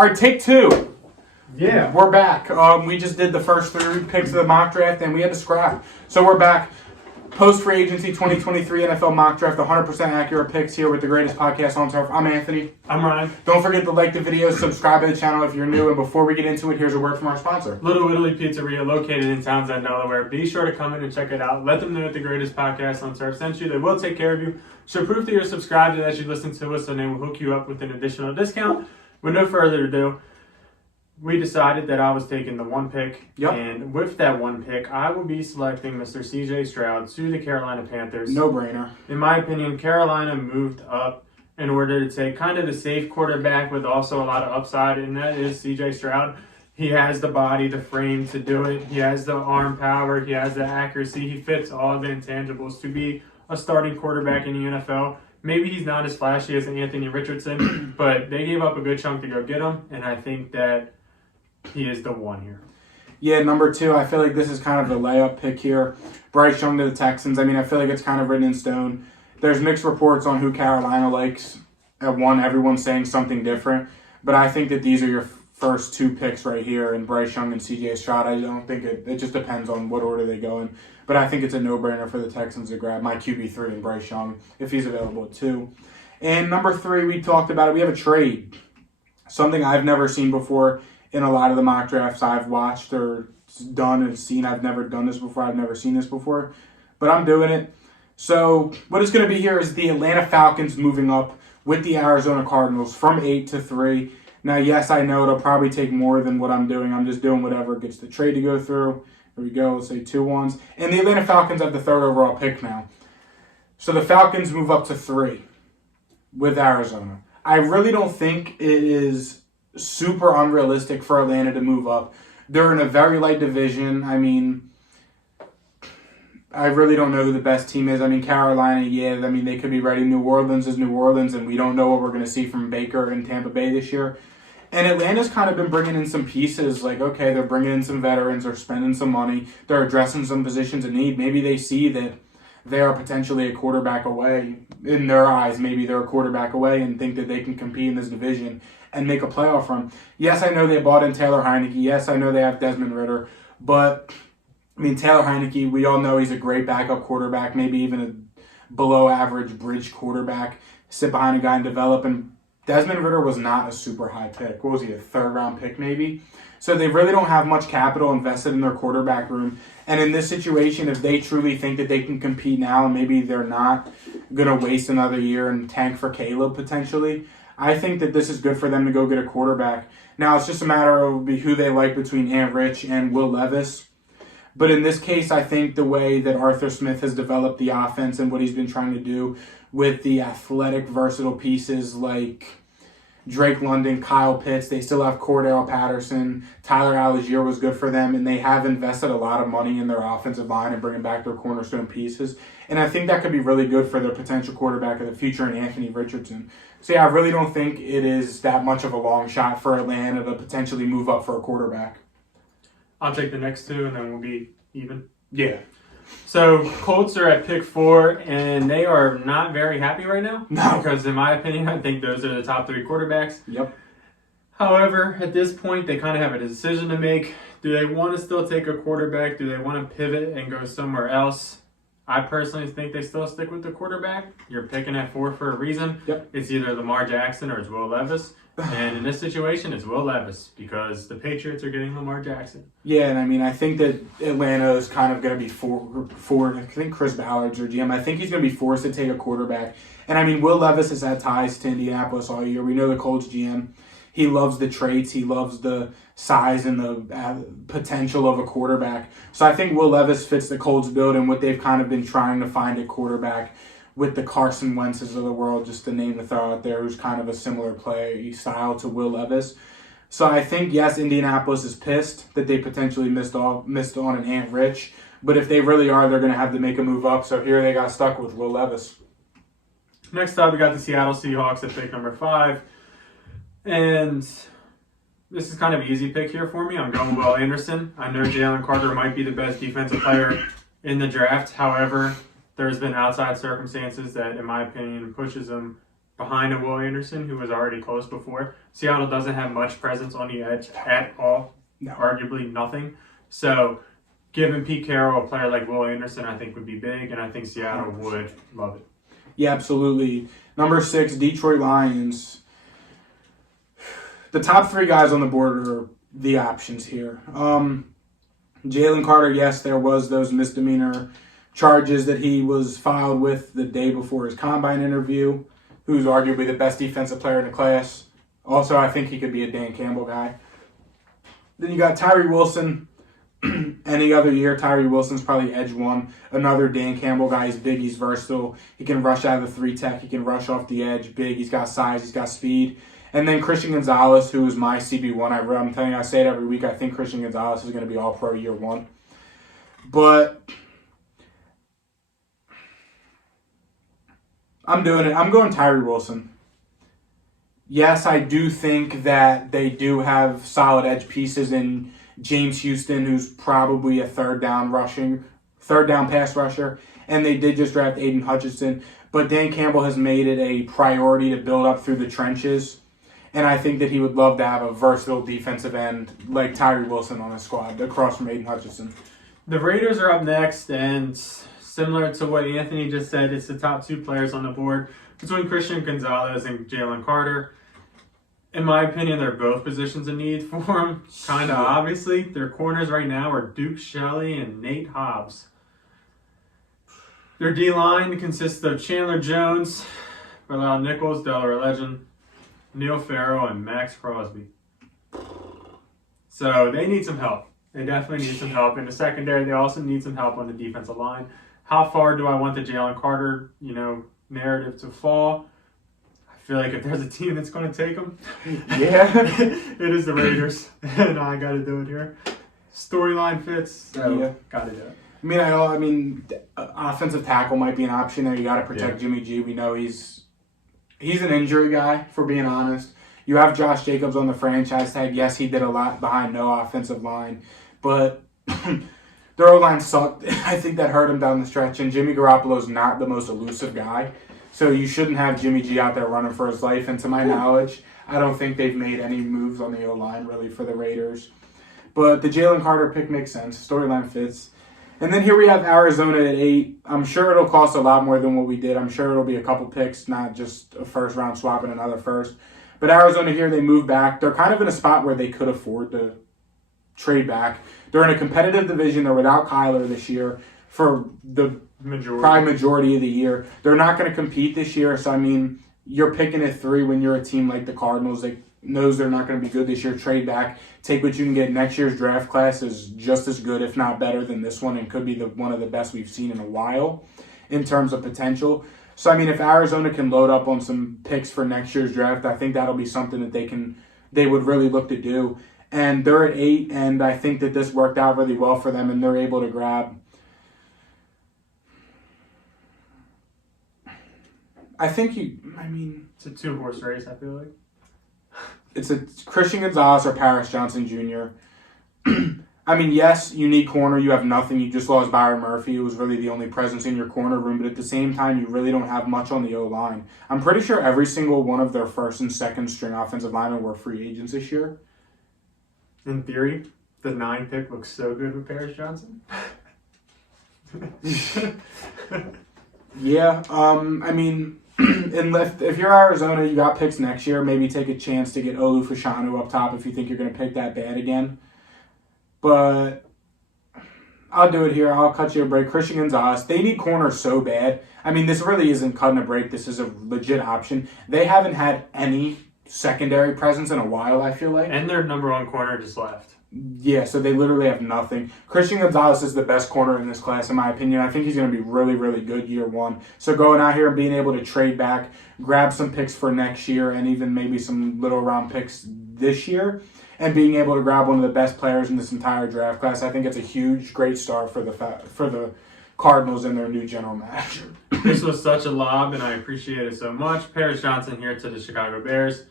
All right, take two. Yeah. We're back. We just did the first 3 picks of the mock draft, and we had to scrap. So we're back. Post-free agency 2023 NFL mock draft, 100% accurate picks here with the greatest podcast on turf. I'm Anthony. I'm Ryan. Don't forget to like the video, subscribe to the channel if you're new, and before we get into it, here's a word from our sponsor. Little Italy Pizzeria, located in Townsend, Delaware. Be sure to come in and check it out. Let them know that the greatest podcast on turf sent you. They will take care of you. Show proof that you're subscribed and that you listen to us, and they will hook you up with an additional discount. With no further ado, we decided that I was taking the 1 pick, and with that 1 pick, I will be selecting Mr. C.J. Stroud to the Carolina Panthers. No-brainer. In my opinion, Carolina moved up in order to take kind of the safe quarterback with also a lot of upside, and that is C.J. Stroud. He has the body, the frame to do it. He has the arm power. He has the accuracy. He fits all the intangibles to be a starting quarterback in the NFL. Maybe he's not as flashy as Anthony Richardson, but they gave up a good chunk to go get him, and I think that he is the one here. Yeah, number 2, I feel like this is kind of the layup pick here. Bryce Young to the Texans. I mean, I feel like it's kind of written in stone. There's mixed reports on who Carolina likes. At one, everyone's saying something different. But I think that these are your first 2 picks right here, and Bryce Young and C.J. Stroud. I don't think it just depends on what order they go in. But I think it's a no-brainer for the Texans to grab my QB3 and Bryce Young if he's available at 2. And number 3, we talked about it. We have a trade. Something I've never seen before. In a lot of the mock drafts I've watched or done and seen, I've never done this before. I've never seen this before, but I'm doing it. So what it's going to be here is the Atlanta Falcons moving up with the Arizona Cardinals from 8 to 3. Now, yes, I know it'll probably take more than what I'm doing. I'm just doing whatever gets the trade to go through. Here we go. Let's say 2 ones. And the Atlanta Falcons have the 3rd overall pick now. So the Falcons move up to 3 with Arizona. I really don't think it is super unrealistic for Atlanta to move up. They're in a very light division. I mean, I really don't know who the best team is. I mean, Carolina, yeah, I mean, they could be ready. New Orleans is New Orleans, and we don't know what we're going to see from Baker and Tampa Bay this year. And Atlanta's kind of been bringing in some pieces, like, okay, they're bringing in some veterans, they're spending some money, they're addressing some positions of need. Maybe they see that they are potentially a quarterback away. In their eyes, maybe they're a quarterback away and think that they can compete in this division and make a playoff run. Yes, I know they bought in Taylor Heineke. Yes, I know they have Desmond Ridder. But, I mean, Taylor Heineke, we all know he's a great backup quarterback, maybe even a below-average bridge quarterback. Sit behind a guy and develop. And Desmond Ridder was not a super high pick. What was he, a 3rd-round pick maybe? So they really don't have much capital invested in their quarterback room. And in this situation, if they truly think that they can compete now and maybe they're not going to waste another year and tank for Caleb potentially, I think that this is good for them to go get a quarterback. Now, it's just a matter of who they like between Ant Rich and Will Levis. But in this case, I think the way that Arthur Smith has developed the offense and what he's been trying to do with the athletic, versatile pieces like Drake London, Kyle Pitts, they still have Cordell Patterson, Tyler Algier was good for them, and they have invested a lot of money in their offensive line and bringing back their cornerstone pieces. And I think that could be really good for their potential quarterback of the future in Anthony Richardson. So yeah, I really don't think it is that much of a long shot for Atlanta to potentially move up for a quarterback. I'll take the next 2, and then we'll be even. Yeah. So Colts are at pick 4, and they are not very happy right now. No. Because in my opinion, I think those are the top 3 quarterbacks. Yep. However, at this point, they kind of have a decision to make. Do they want to still take a quarterback? Do they want to pivot and go somewhere else? I personally think they still stick with the quarterback. You're picking at 4 for a reason. Yep. It's either Lamar Jackson or it's Will Levis. And in this situation, it's Will Levis because the Patriots are getting Lamar Jackson. Yeah, and I mean, I think that Atlanta is kind of going to be for I think Chris Ballard's their GM. I think he's going to be forced to take a quarterback. And I mean, Will Levis has had ties to Indianapolis all year. We know the Colts GM. He loves the traits. He loves the size and the potential of a quarterback. So I think Will Levis fits the Colts build and what they've kind of been trying to find a quarterback with the Carson Wentz's of the world, just to name the throw out there, who's kind of a similar play style to Will Levis. So I think, yes, Indianapolis is pissed that they potentially missed on an Ant Rich. But if they really are, they're going to have to make a move up. So here they got stuck with Will Levis. Next up, we got the Seattle Seahawks at pick number 5. And this is kind of an easy pick here for me. I'm going Will Anderson. I know Jalen Carter might be the best defensive player in the draft. However, there's been outside circumstances that, in my opinion, pushes him behind a Will Anderson, who was already close before. Seattle doesn't have much presence on the edge at all, arguably nothing. So giving Pete Carroll a player like Will Anderson, I think would be big, and I think Seattle would love it. Yeah, absolutely. Number 6, Detroit Lions. The top 3 guys on the board are the options here. Jalen Carter, yes, there was those misdemeanor charges that he was filed with the day before his combine interview, who's arguably the best defensive player in the class. Also, I think he could be a Dan Campbell guy. Then you got Tyree Wilson. Any other year, Tyree Wilson's probably edge 1. Another Dan Campbell guy. He's big, he's versatile. He can rush out of the 3 tech. He can rush off the edge. Big, he's got size, he's got speed. And then Christian Gonzalez, who is my CB1. I'm telling you, I say it every week. I think Christian Gonzalez is going to be all-pro year 1. But I'm doing it. I'm going Tyree Wilson. Yes, I do think that they do have solid edge pieces in James Houston, who's probably a third down pass rusher. And they did just draft Aiden Hutchinson. But Dan Campbell has made it a priority to build up through the trenches. And I think that he would love to have a versatile defensive end like Tyree Wilson on his squad across from Aiden Hutchinson. The Raiders are up next, and similar to what Anthony just said, it's the top 2 players on the board between Christian Gonzalez and Jalen Carter. In my opinion, they're both positions in need for him. Kind of obviously. Their corners right now are Duke Shelley and Nate Hobbs. Their D-line consists of Chandler Jones, Bilal Nichols, Delaware legend, Neil Farrell, and Max Crosby. So they need some help. They definitely need some help. In the secondary, they also need some help on the defensive line. How far do I want the Jalen Carter, narrative to fall? I feel like if there's a team that's going to take them, it is the Raiders. And I got to do it here. Storyline fits, so got to do it. I mean, offensive tackle might be an option there. You got to protect Jimmy G. We know he's an injury guy, for being honest. You have Josh Jacobs on the franchise tag. Yes, he did a lot behind no offensive line, but their O-line sucked. I think that hurt him down the stretch, and Jimmy Garoppolo's not the most elusive guy, so you shouldn't have Jimmy G out there running for his life, and to my knowledge, I don't think they've made any moves on the O-line, really, for the Raiders. But the Jalen Carter pick makes sense. Storyline fits. And then here we have Arizona at 8. I'm sure it'll cost a lot more than what we did. I'm sure it'll be a couple picks, not just a first-round swap and another first. But Arizona here, they move back. They're kind of in a spot where they could afford to trade back. They're in a competitive division. They're without Kyler this year for the majority of the year. They're not going to compete this year. So, you're picking at 3 when you're a team like the Cardinals that knows they're not going to be good this year. Trade back. Take what you can get. Next year's draft class is just as good, if not better, than this one, and could be one of the best we've seen in a while in terms of potential. So, if Arizona can load up on some picks for next year's draft, I think that'll be something that they would really look to do. And they're at 8, and I think that this worked out really well for them, and they're able to grab. It's a 2-horse race, I feel like. It's Christian Gonzalez or Paris Johnson Jr. Yes, you need corner. You have nothing. You just lost Byron Murphy, who was really the only presence in your corner room. But at the same time, you really don't have much on the O-line. I'm pretty sure every single one of their first and second string offensive linemen were free agents this year. In theory, the 9 pick looks so good with Paris Johnson. Yeah, if you're Arizona, you got picks next year. Maybe take a chance to get Olu Fashanu up top if you think you're going to pick that bad again. But I'll do it here. I'll cut you a break. Christian Gonzalez, they need corners so bad. This really isn't cutting a break. This is a legit option. They haven't had any secondary presence in a while, I feel like. And their number 1 corner just left. Yeah, so they literally have nothing. Christian Gonzalez is the best corner in this class, in my opinion. I think he's going to be really, really good year 1. So going out here and being able to trade back, grab some picks for next year, and even maybe some little round picks this year, and being able to grab one of the best players in this entire draft class, I think it's a great start for the Cardinals and their new general manager. This was such a lob, and I appreciate it so much. Paris Johnson here to the Chicago Bears.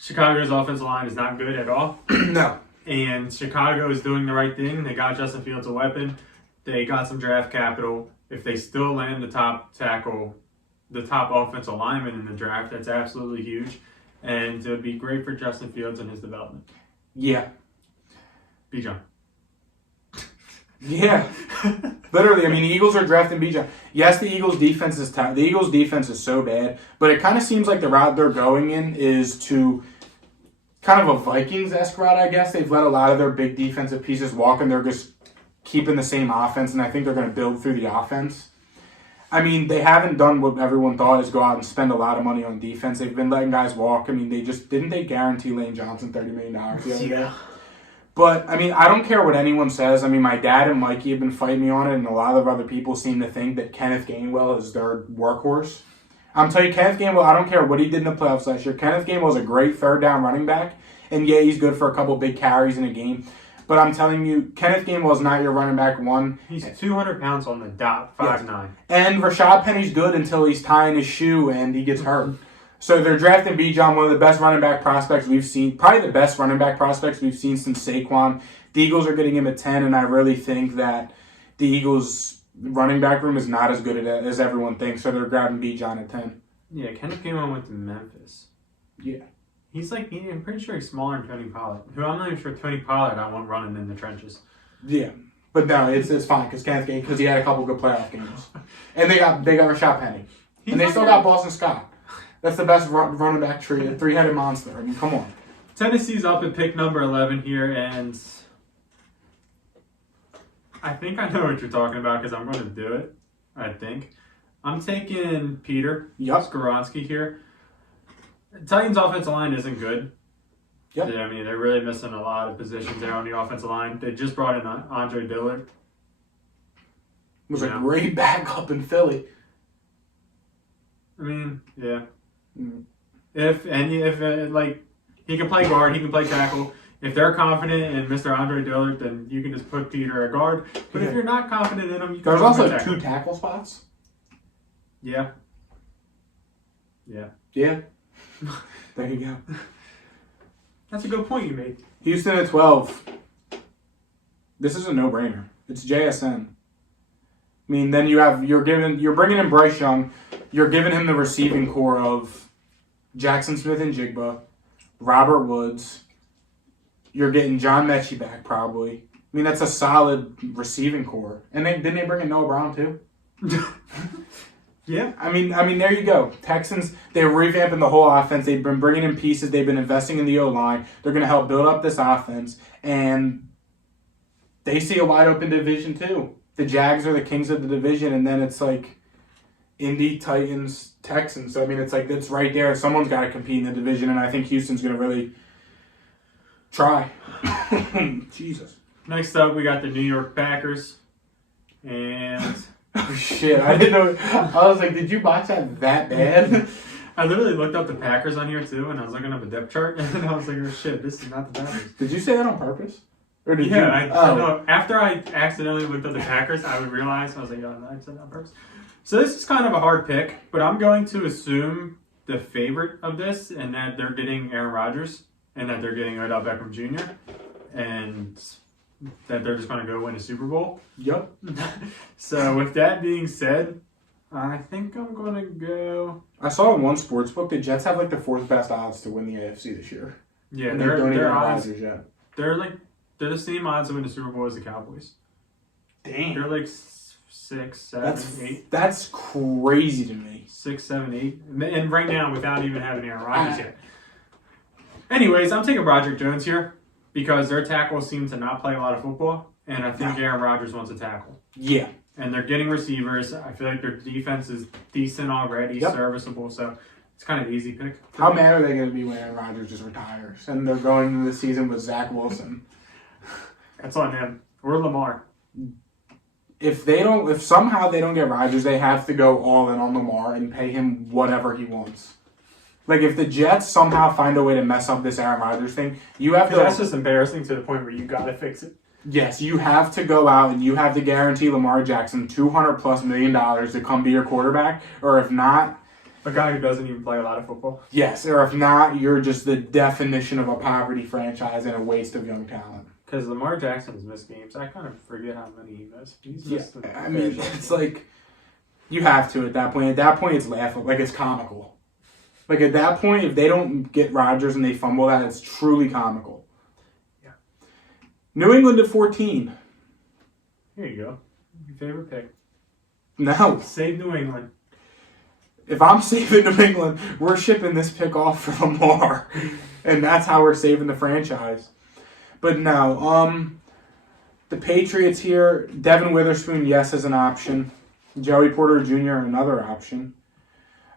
Chicago's offensive line is not good at all. No. And Chicago is doing the right thing. They got Justin Fields a weapon. They got some draft capital. If they still land the top tackle the top offensive lineman in the draft. That's absolutely huge. And it would be great for Justin Fields and his development. Yeah. Bijan. Yeah. Literally, I mean, the Eagles are drafting Bijan. Yes, the Eagles' defense is the Eagles' defense is so bad, but it kind of seems like the route they're going in is to kind of a Vikings-esque route, I guess. They've let a lot of their big defensive pieces walk, and they're just keeping the same offense, and I think they're going to build through the offense. I mean, they haven't done what everyone thought is go out and spend a lot of money on defense. They've been letting guys walk. I mean, didn't they guarantee Lane Johnson $30 million the other day? But, I mean, I don't care what anyone says. I mean, my dad and Mikey have been fighting me on it, and a lot of other people seem to think that Kenneth Gainwell is their workhorse. I'm telling you, Kenneth Gainwell, I don't care what he did in the playoffs last year. Kenneth Gainwell is a great third down running back, and yeah, he's good for a couple big carries in a game. But I'm telling you, Kenneth Gainwell is not your running back one. He's 200 pounds on the dot, 5'9". Yes. And Rashad Penny's good until he's tying his shoe and he gets hurt. So they're drafting Bijan, one of the best running back prospects we've seen. Probably the best running back prospects we've seen since Saquon. The Eagles are getting him at 10, and I really think that the Eagles' running back room is not as good as everyone thinks, so they're grabbing Bijan at 10. Yeah, Kenneth Gainwell went to Memphis. Yeah. He's like, I'm pretty sure he's smaller than Tony Pollard. Who I'm not even sure Tony Pollard I want running in the trenches. Yeah. But no, it's fine because Kenneth Gainwell, because he had a couple good playoff games. And they got Rashad Penny. And they still got Boston Scott. That's the best running back tree, a three-headed monster. I mean, come on. Tennessee's up at pick number 11 here, and I think I know what you're talking about because I'm going to do it, I think. I'm taking Peter Skoronski here. Titans' offensive line isn't good. Yep. I mean, they're really missing a lot of positions there on the offensive line. They just brought in Andre Dillard. Was a great backup in Philly. I mean, yeah. Mm. If he can play guard, he can play tackle. If they're confident in Mr. Andre Dillard, then you can just put Peter at guard. But if you're not confident in him, you can There's put him also at tackle. 2 tackle spots. Yeah. Yeah. Yeah. There you go. That's a good point you made. Houston at 12. This is a no-brainer. It's JSN. I mean, then you're bringing in Bryce Young. You're giving him the receiving core of Jackson Smith and Jigba, Robert Woods. You're getting John Mechie back probably. I mean, that's a solid receiving core. And didn't they bring in Noah Brown too? Yeah. I mean, there you go. Texans, they're revamping the whole offense. They've been bringing in pieces. They've been investing in the O-line. They're going to help build up this offense. And they see a wide open division too. The Jags are the kings of the division, and then it's like Indy, Titans, Texans. So, I mean, it's like it's right there. Someone's got to compete in the division, and I think Houston's going to really try. Jesus. Next up, we got the New York Packers. And oh, shit. I didn't know. I was like, did you watch that bad? I literally looked up the Packers on here, too, and I was looking up a depth chart, and I was like, oh, shit, this is not the Packers. Did you say that on purpose? Or did No, after I accidentally looked up the Packers, I would realize, I was like, oh, I said that on purpose. So this is kind of a hard pick, but I'm going to assume the favorite of this, and that they're getting Aaron Rodgers, and that they're getting Odell Beckham Jr., and that they're just going to go win a Super Bowl. Yep. So with that being said, I think I'm going to go... I saw in one sportsbook the Jets have like the 4th best odds to win the AFC this year. Yeah, and they're their odds, Rodgers yet. They're the same odds to win the Super Bowl as the Cowboys. Damn. They're like 6, 7, 8. That's crazy to me. 6, 7, 8. And right now, without even having Aaron Rodgers yet. Anyways, I'm taking Broderick Jones here because their tackles seem to not play a lot of football. And I think Aaron Rodgers wants a tackle. Yeah. And they're getting receivers. I feel like their defense is decent already, serviceable. So it's kind of an easy pick. How mad are they going to be when Aaron Rodgers just retires and they're going into the season with Zach Wilson? That's on him. Or Lamar. If somehow they don't get Rodgers, they have to go all in on Lamar and pay him whatever he wants. Like, if the Jets somehow find a way to mess up this Aaron Rodgers thing, you have to... That's just embarrassing to the point where you got to fix it. Yes, you have to go out and you have to guarantee Lamar Jackson $200+ million to come be your quarterback. Or if not... A guy who doesn't even play a lot of football. Yes, or if not, you're just the definition of a poverty franchise and a waste of young talent. Because Lamar Jackson's missed games. I kind of forget how many he missed. He's missed I mean, it's like... You have to at that point. At that point, it's laughable. Like, it's comical. Like, at that point, if they don't get Rodgers and they fumble that, it's truly comical. Yeah. New England at 14. Here you go. Your favorite pick. No. Save New England. If I'm saving New England, we're shipping this pick off for Lamar. And that's how we're saving the franchise. But no, the Patriots here, Devin Witherspoon, yes, is an option. Joey Porter Jr., another option.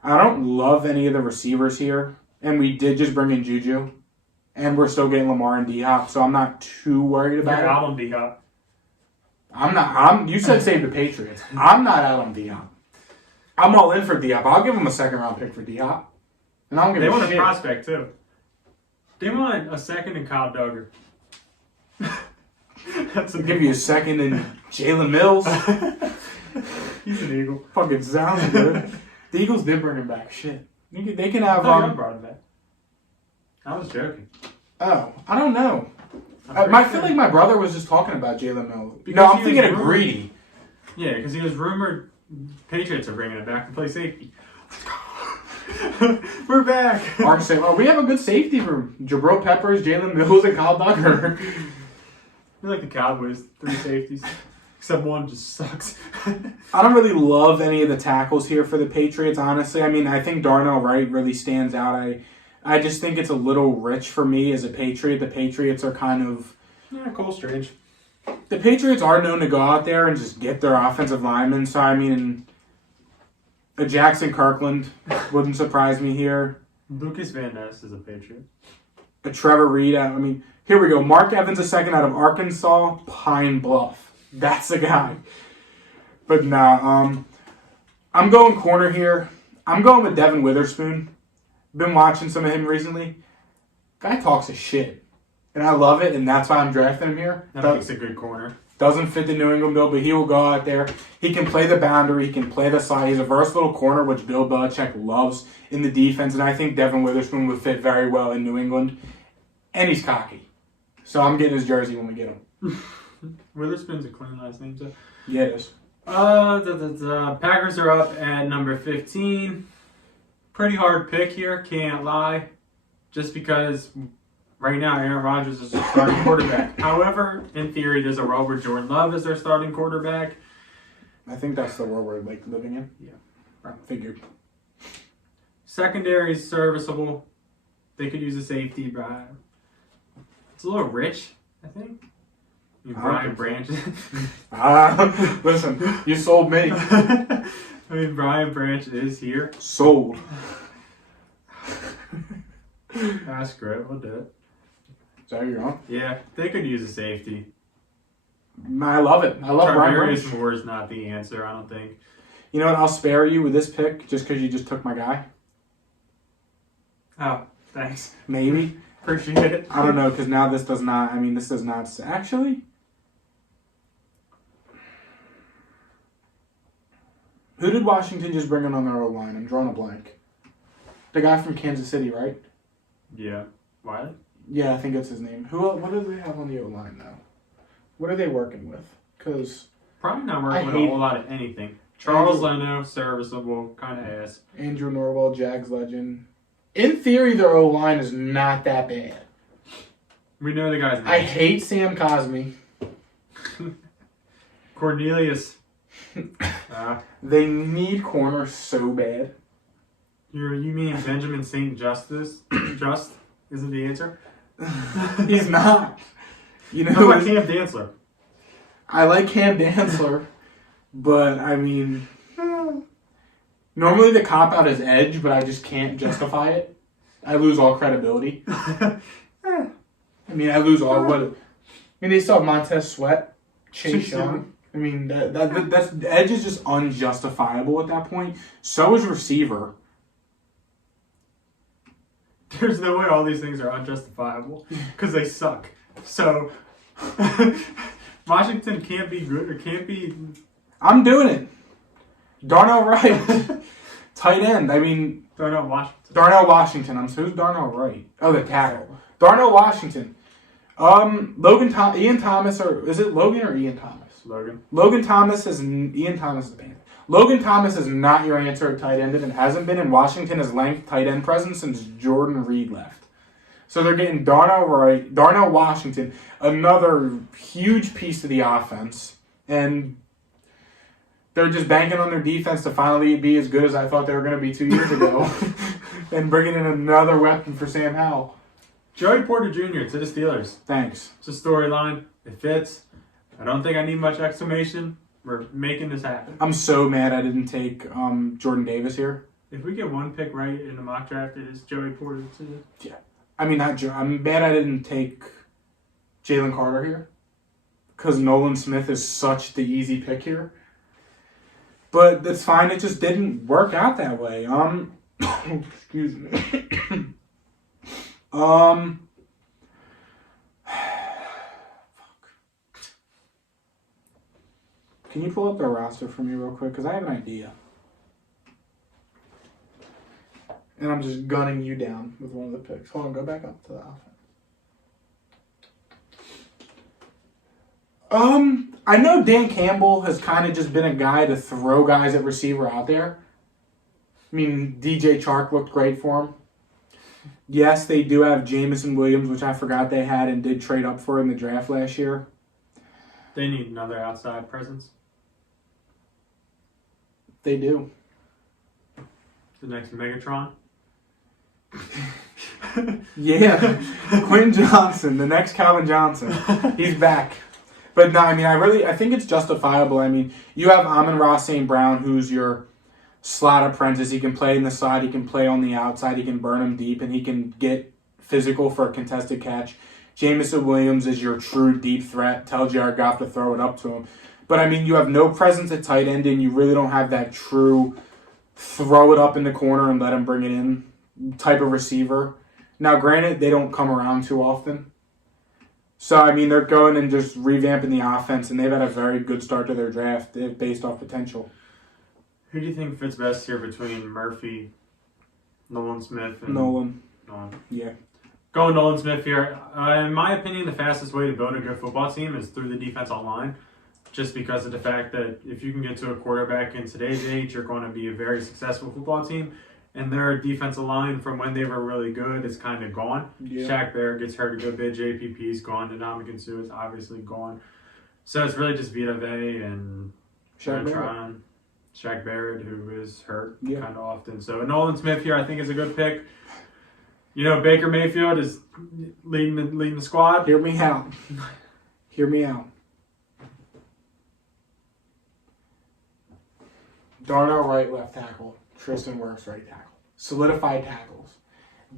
I don't love any of the receivers here. And we did just bring in Juju. And we're still getting Lamar and D-Hop, so I'm not too worried about You're it. out on D-Hop. You said save the Patriots. I'm not out on D-Hop. I'm all in for D-Hop. I'll give him a second-round pick for D-Hop. And I don't give They a want shit. a prospect, too. They want a second in Kyle Duggar. That's I'll give you a second in Jalen Mills. He's an Eagle. Fucking sounds good. The Eagles did bring him back. Shit. They can have... I brought him back. I was joking. Oh, I don't know. I feel like my brother was just talking about Jalen Mills. No, I'm thinking of Greedy. Yeah, because he was rumored Patriots are bringing it back to play safety. We're back. Mark said, "Oh, we have a good safety room. Jabril Peppers, Jalen Mills, and Kyle Duggar." We're like the Cowboys, 3 safeties. Except one just sucks. I don't really love any of the tackles here for the Patriots, honestly. I mean, I think Darnell Wright really stands out. I just think it's a little rich for me as a Patriot. The Patriots are kind of... Yeah, Cole Strange. The Patriots are known to go out there and just get their offensive linemen. So, I mean, a Jackson Kirkland wouldn't surprise me here. Lucas Van Ness is a Patriot. A Trevor Reed. I mean, here we go. Mark Evans, a second out of Arkansas, Pine Bluff. That's the guy. But nah, I'm going corner here. I'm going with Devin Witherspoon. Been watching some of him recently. Guy talks his shit. And I love it, and that's why I'm drafting him here. That makes a good corner. Doesn't fit the New England bill, but he will go out there. He can play the boundary. He can play the slide. He's a versatile corner, which Bill Belichick loves in the defense. And I think Devin Witherspoon would fit very well in New England. And he's cocky. So I'm getting his jersey when we get him. Witherspoon's a clean last name, too. Yeah, it is. Packers are up at number 15. Pretty hard pick here, can't lie. Just because right now Aaron Rodgers is the starting quarterback. However, in theory, there's a world where Jordan Love is their starting quarterback. I think that's the world we're living in. Yeah. I figured. Secondary is serviceable. They could use a safety, but it's a little rich, I think. Brian Branch. Listen, you sold me. I mean, Brian Branch is here. Sold. Screw it, we'll do it. Is that you're on? Yeah, they could use a safety. I love it. I love Brian Tarvarius Branch. Moore is not the answer, I don't think. You know what? I'll spare you with this pick just because you just took my guy. Oh, thanks. Maybe. Appreciate it. I don't know, because now this does not... I mean, this does not... Actually... Who did Washington just bring in on their O-line? I'm drawing a blank. The guy from Kansas City, right? Yeah. What? Yeah, I think that's his name. What do they have on the O-line now? What are they working with? Because... Probably not working with a whole lot of anything. Charles Leno, serviceable, kind of ass. Andrew Norwell, Jags legend. In theory, their O-line is not that bad. We know the guy's name. I hate Sam Cosmi. Cornelius. They need corners so bad. You mean Benjamin St. Justice? Just isn't the answer? He's not. You know, How about Cam Dantzler? I like Cam Dantzler, but I mean, normally the cop out is edge, but I just can't justify it. I lose all credibility. I mean, I lose all what. I mean, they still have Montez Sweat, Chase Young. I mean, that's edge is just unjustifiable at that point. So is receiver. There's no way all these things are unjustifiable because they suck. So Washington can't be good or can't be. I'm doing it. Darnell Wright, tight end. I mean, Darnell Washington. Darnell Washington. Who's Darnell Wright? Oh, the tackle. Darnell Washington. Ian Thomas, or is it Logan or Ian Thomas? Logan. Logan Thomas is Ian Thomas is the Panther. Logan Thomas is not your answer at tight end and hasn't been, and Washington has lacked tight end presence since Jordan Reed left. So they're getting Darnell Washington, another huge piece of the offense, and they're just banking on their defense to finally be as good as I thought they were going to be 2 years ago, and bringing in another weapon for Sam Howell. Joey Porter Jr. to the Steelers. Thanks. It's a storyline. It fits. I don't think I need much exclamation. We're making this happen. I'm so mad I didn't take Jordan Davis here. If we get one pick right in the mock draft, it is Joey Porter. Yeah. I mean, I'm mad I didn't take Jalen Carter here. Because Nolan Smith is such the easy pick here. But that's fine. It just didn't work out that way. Excuse me. Can you pull up their roster for me real quick? Because I have an idea. And I'm just gunning you down with one of the picks. Hold on, go back up to the offense. I know Dan Campbell has kind of just been a guy to throw guys at receiver out there. I mean, DJ Chark looked great for him. Yes, they do have Jamison Williams, which I forgot they had and did trade up for in the draft last year. They need another outside presence. They do. The next Megatron. Yeah. Quinn Johnson, the next Calvin Johnson. He's back. But no, I mean, I think it's justifiable. I mean, you have Amon-Ra St. Brown, who's your slot apprentice. He can play in the slot, he can play on the outside, he can burn him deep, and he can get physical for a contested catch. Jamison Williams is your true deep threat. Tell Jared Goff to throw it up to him. But, I mean, you have no presence at tight end, and you really don't have that true throw it up in the corner and let him bring it in type of receiver. Now, granted, they don't come around too often. So, I mean, they're going and just revamping the offense, and they've had a very good start to their draft based off potential. Who do you think fits best here between Murphy, Nolan Smith, and Nolan? Yeah. Going Nolan Smith here. In my opinion, the fastest way to build a good football team is through the defensive line, just because of the fact that if you can get to a quarterback in today's age, you're going to be a very successful football team. And their defensive line, from when they were really good, is kind of gone. Yeah. Shaq Barrett gets hurt a good bit. JPP's gone. Ndamukong Suh is obviously gone. So it's really just Vita Vea and Shaq Barrett, who is hurt kind of often. So Nolan Smith here, I think, is a good pick. You know, Baker Mayfield is leading the squad. Hear me out. Hear me out. Darnell Wright, left tackle. Tristan Wirfs, right tackle. Solidified tackles.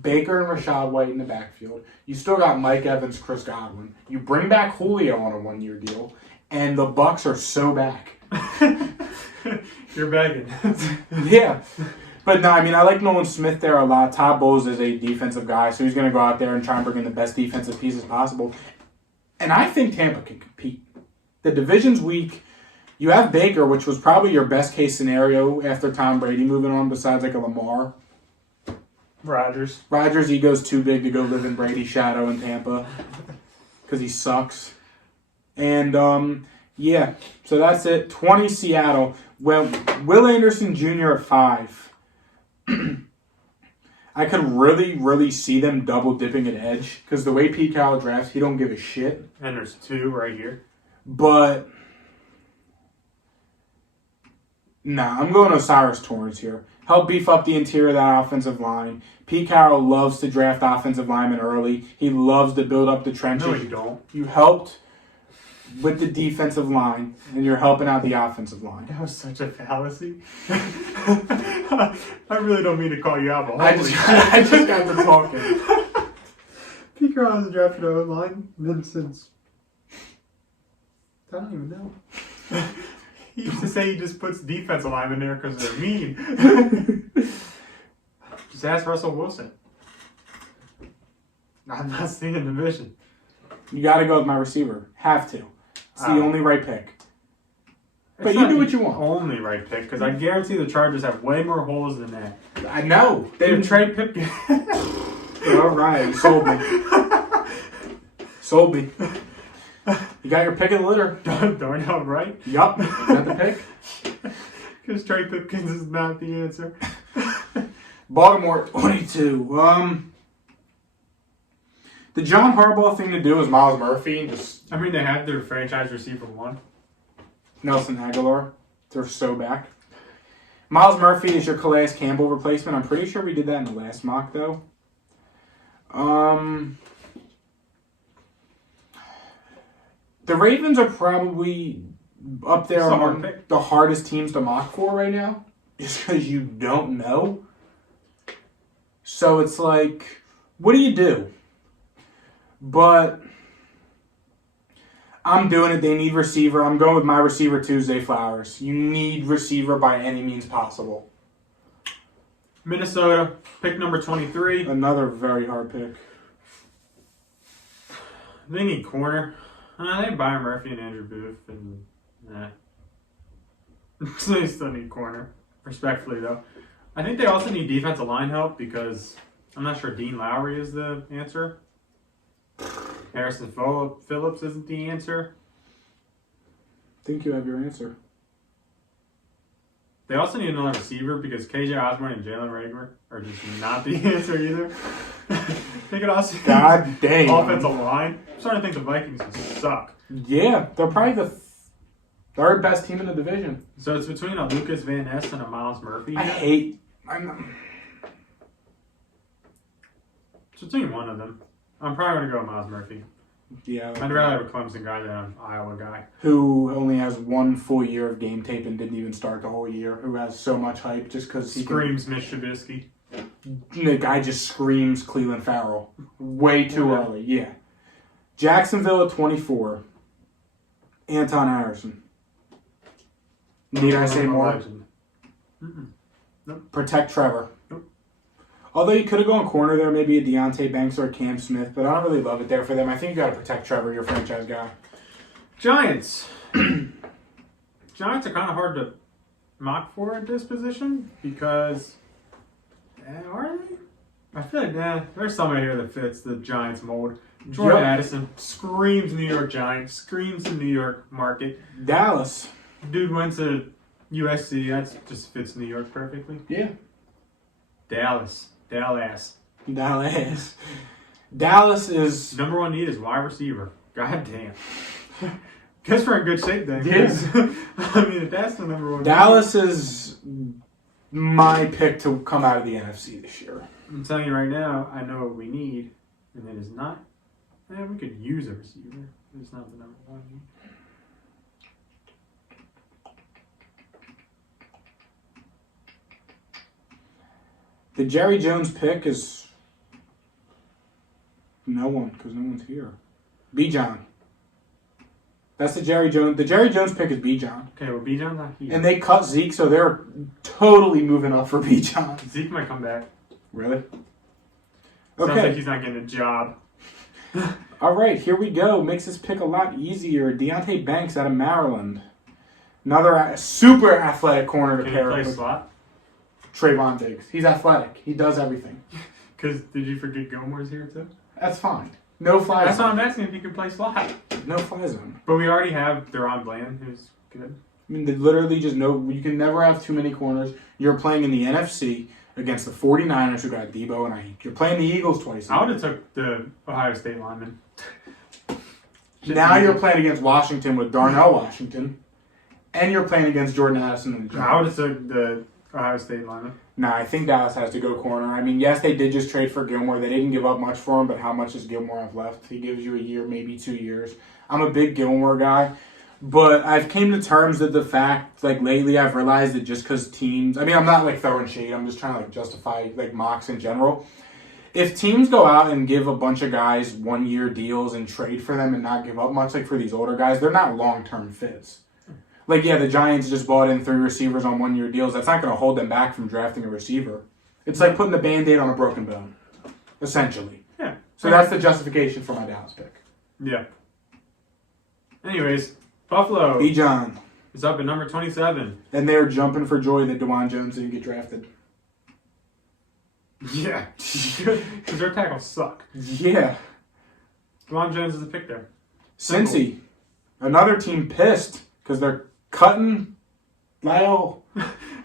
Baker and Rachaad White in the backfield. You still got Mike Evans, Chris Godwin. You bring back Julio on a one-year deal, and the Bucs are so back. You're begging. Yeah. But no, I mean, I like Nolan Smith there a lot. Todd Bowles is a defensive guy, so he's going to go out there and try and bring in the best defensive pieces possible. And I think Tampa can compete. The division's weak. You have Baker, which was probably your best case scenario after Tom Brady moving on, besides like a Lamar. Rodgers' ego's too big to go live in Brady's shadow in Tampa because he sucks. And, yeah, so that's it. 20 Seattle. Well, Will Anderson Jr. at 5. I could really, really see them double dipping at edge because the way Pete Carroll drafts, he don't give a shit. And there's 2 right here. But nah, I'm going Osiris Torrance here. Help beef up the interior of that offensive line. Pete Carroll loves to draft offensive linemen early. He loves to build up the trenches. No, you don't. You helped with the defensive line, and you're helping out the offensive line. That was such a fallacy. I really don't mean to call you out, but I just got to talking. Pete Carroll hasn't drafted an O-line since I don't even know. He used to say he just puts defensive linemen there because they're mean. Just ask Russell Wilson. I'm not seeing the vision. You got to go with my receiver. Have to. It's the only right pick. But you do what you want. Only right pick, because I guarantee the Chargers have way more holes than that. I know. They have Trey Pipkins. All right, you sold me. Sold me. You got your pick of the litter. Darnell, right? Yup. Is that the pick? Because Trey Pipkins is not the answer. Baltimore 22. The John Harbaugh thing to do is Miles Murphy and just I mean, they have their franchise receiver one. Nelson Aguilar. They're so back. Miles Murphy is your Calais Campbell replacement. I'm pretty sure we did that in the last mock, though. The Ravens are probably up there among the hardest teams to mock for right now, just because you don't know. So it's like, what do you do? But I'm doing it. They need receiver. I'm going with my receiver Tuesday Flowers. You need receiver by any means possible. Minnesota, pick number 23. Another very hard pick. They need corner. They have Byron Murphy and Andrew Booth, and they still need corner. Respectfully, though. I think they also need defensive line help because I'm not sure Dean Lowry is the answer. Harrison Phillips isn't the answer. I think you have your answer. They also need another receiver because KJ Osborne and Jalen Rager are just not the answer either. They could also God dang. Offensive line. I'm starting to think the Vikings would suck. Yeah, they're probably the third best team in the division. So it's between a Lucas Van Ness and a Miles Murphy. It's between one of them. I'm probably going to go with Miles Murphy. Yeah. I'd rather have a Clemson guy than an Iowa guy. Who only has one full year of game tape and didn't even start the whole year. Who has so much hype just because he screams Mitch Trubisky. The guy just screams Cleveland Farrell. Way too early, yeah. Jacksonville at 24. Anton Harrison. Need I say more? Nope. Protect Trevor. Nope. Although you could have gone corner there, maybe a Deontay Banks or a Cam Smith, but I don't really love it there for them. I think you got to protect Trevor, your franchise guy. Giants. Giants are kind of hard to mock for at this position because, are they? I feel like, there's somebody here that fits the Giants mold. Jordan Addison screams New York Giants, screams the New York market. Dallas. Dude went to USC. That just fits New York perfectly. Yeah. Dallas is... Number one need is wide receiver. God damn. Guess we're in good shape then. Yes. I mean, if that's the number one Dallas is my pick to come out of the NFC this year. I'm telling you right now, I know what we need, and it is not... we could use a receiver. It's not the number one need. The Jerry Jones pick is no one, because no one's here. Bijan. That's the Jerry Jones. The Jerry Jones pick is Bijan. Okay, well, Bijan's not here. And they cut Zeke, so they're totally moving up for Bijan. Zeke might come back. Really? Sounds Okay. like he's not getting a job. All right, here we go. Makes this pick a lot easier. Deontay Banks out of Maryland. Another super athletic corner to Can he pair play with slot? Trayvon Diggs. He's athletic. He does everything. Because did you forget Gilmore's here too? That's fine. No fly That's zone. what I'm asking if he can play slot. No fly zone. But we already have Deron Bland, who's good. I mean, they literally just know you can never have too many corners. You're playing in the NFC against the 49ers who got Debo and Ayuk. You're playing the Eagles twice. I would have took the Ohio State lineman. Now you're playing against Washington with Darnell Washington. And you're playing against Jordan Addison and the Giants. I would have took the Ohio State lineman. Nah, I think Dallas has to go corner. I mean, yes, they did just trade for Gilmore. They didn't give up much for him, but how much does Gilmore have left? He gives you a year, maybe 2 years. I'm a big Gilmore guy, but I've came to terms with the fact, like, lately I've realized that just because teams... I mean, I'm not, like, throwing shade. I'm just trying to, like, justify, like, mocks in general. If teams go out and give a bunch of guys 1-year deals and trade for them and not give up much, like, for these older guys, they're not long-term fits. Like, yeah, the Giants just bought in 3 receivers on 1-year deals. That's not going to hold them back from drafting a receiver. It's like putting the Band-Aid on a broken bone, essentially. Yeah. So that's the justification for my Dallas pick. Yeah. Anyways, Buffalo Bijan. is up at number 27. And they're jumping for joy that DeJuan Jones didn't get drafted. Yeah. Because their tackles suck. Yeah. DeJuan Jones is a pick there. Cincy. Another team pissed because they're cutting Lyle.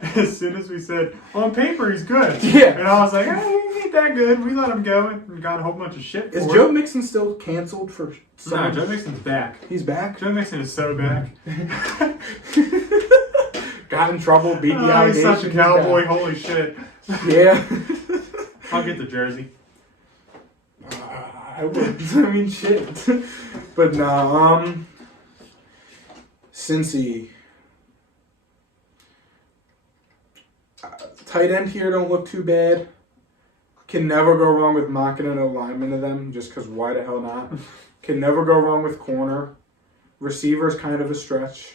as soon as we said, on paper, he's good. Yeah. And I was like, he ain't that good. We let him go and got a whole bunch of shit for Is it. Joe Mixon still canceled for No, Joe Mixon's back. He's back? Joe Mixon is so back. Got in trouble, beat the He's allegations. such a cowboy. Holy shit. Yeah. I'll get the jersey. I would. I mean, shit. But nah, Cincy. Tight end here don't look too bad. Can never go wrong with mocking an alignment of them, just because why the hell not? Can never go wrong with corner. Receiver's kind of a stretch.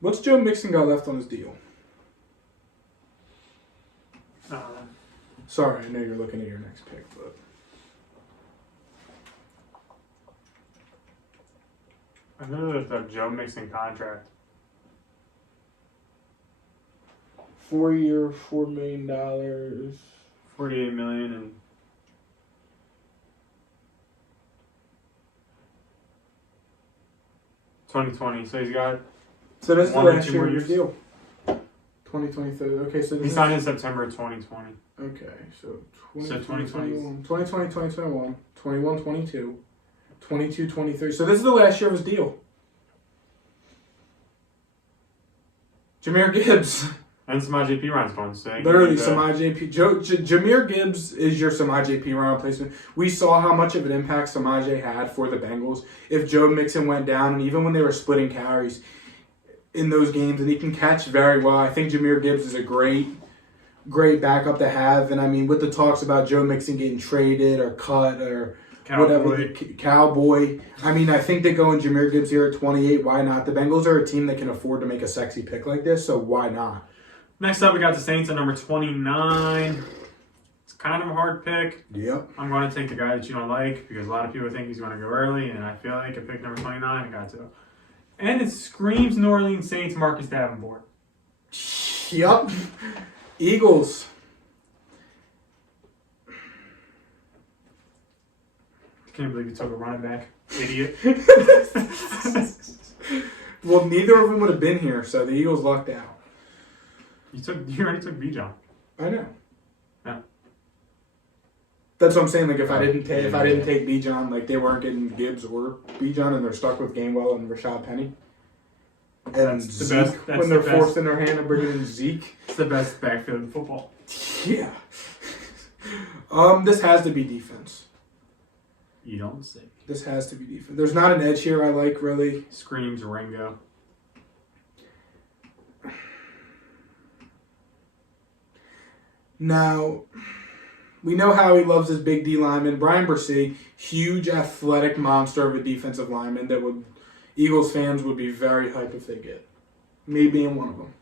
What's Joe Mixon got left on his deal? Sorry, I know you're looking at your next pick, but... I know there's a Joe Mixon contract. 4-year, $4 million. $48 million and... $2020, so he's got... So that's the 1 or last 2 year more of your years. deal. 2023. Okay, so... He signed in September 2020. Okay, so 2020. 2020, 2021, 21, 22, 22, 23. So this is the last year of his deal. Jahmyr Gibbs. And Samaj P. Ryan's going to say. Literally, Samaj P. Jahmyr Gibbs is your Samaj P. Ryan replacement. We saw how much of an impact Samaj had for the Bengals. If Joe Mixon went down, and even when they were splitting carries in those games, and he can catch very well. I think Jahmyr Gibbs is a great backup to have. And I mean, with the talks about Joe Mixon getting traded or cut or whatever, Cowboy. I mean, I think they go in Jahmyr Gibbs here at 28. Why not? The Bengals are a team that can afford to make a sexy pick like this, so why not? Next up, we got the Saints at number 29. It's kind of a hard pick. Yep. I'm going to take the guy that you don't like because a lot of people think he's going to go early, and I feel like at pick number 29, I got to. And it screams New Orleans Saints Marcus Davenport. Yep. Eagles. Can't believe you took a running back. Idiot. Well, neither of them would have been here, so the Eagles lucked out. You already took Bijan. I know. Yeah. That's what I'm saying. Like if I didn't take Bijan, like they weren't getting Gibbs or Bijan, and they're stuck with Gainwell and Rashad Penny. And That's Zeke, the best. That's when they're the forced best. in their hand and bringing in Zeke. It's the best backfield in football. Yeah. This has to be defense. You don't say. This has to be defense. There's not an edge here I like really. Screams Ringo. Now, we know how he loves his big D lineman. Brian Bresee, huge athletic monster of a defensive lineman that would Eagles fans would be very hyped if they get. Me being one of them.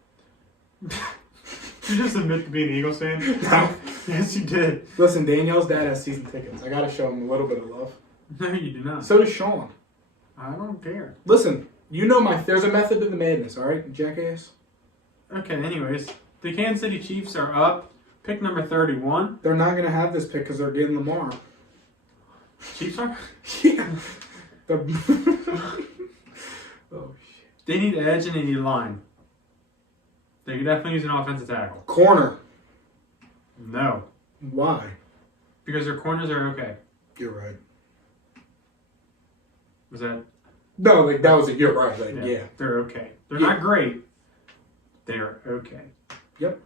You just admit to being an Eagles fan? No. Yes, you did. Listen, Danielle's dad has season tickets. I gotta show him a little bit of love. No, you do not. So does Sean. I don't care. Listen, you know there's a method to the madness, alright, jackass? Okay, anyways. The Kansas City Chiefs are up. Pick number 31. They're not gonna have this pick because they're getting Lamar. Chiefs are? Yeah. Oh, shit. They need edge and they need line. They could definitely use an offensive tackle. Corner. No. Why? Because their corners are okay. You're right. Was that? No, like that was you're right. Like yeah. They're okay. They're Yeah. not great. They're okay. Yep.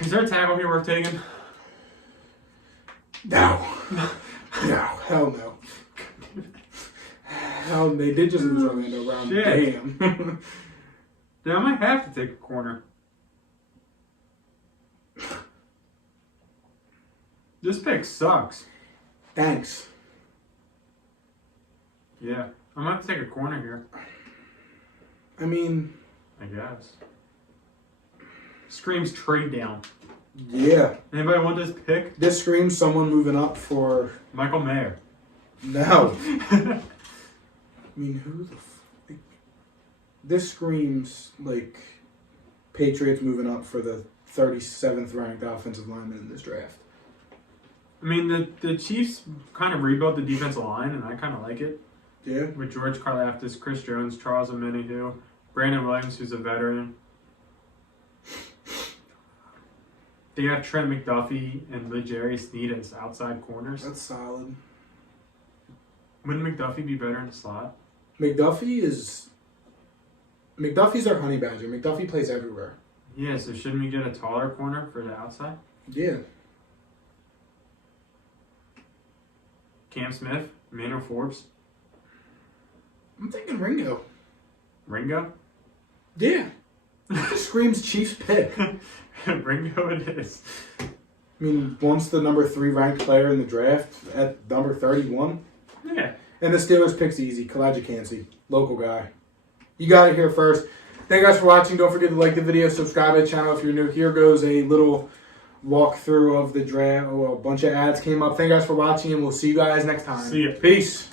Is there a tackle here worth taking? No. No. Hell no. Hell, they did just lose Orlando Brown. Shit. Damn. Then I might have to take a corner. This pick sucks. Thanks. Yeah. I'm gonna have to take a corner here. I mean, I guess. Screams trade down. yeah. Anybody want this pick? This screams someone moving up for Michael Mayer. no. I mean, who the like, this screams like Patriots moving up for the 37th ranked offensive lineman in this draft. I mean, the Chiefs kind of rebuilt the defensive line, and I kind of like it. Yeah. With George Karlaftis, Chris Jones, Charles Omenihu, Brandon Williams, who's a veteran. They have Trent McDuffie and L'Jarius Sneed as outside corners. That's solid. Wouldn't McDuffie be better in the slot? McDuffie's our honey badger. McDuffie plays everywhere. Yeah, so shouldn't we get a taller corner for the outside? Yeah. Cam Smith, Manuel Forbes, I'm thinking Ringo. Ringo? Yeah. Screams Chiefs pick. Ringo it is. I mean, once the number 3 ranked player in the draft at number 31. Yeah. And the Steelers pick's easy. Kalajikansi, local guy. You got it here first. Thank you guys for watching. Don't forget to like the video, subscribe to the channel if you're new. Here goes a little walkthrough of the draft. Oh, a bunch of ads came up. Thank you guys for watching, and we'll see you guys next time. See ya. Peace.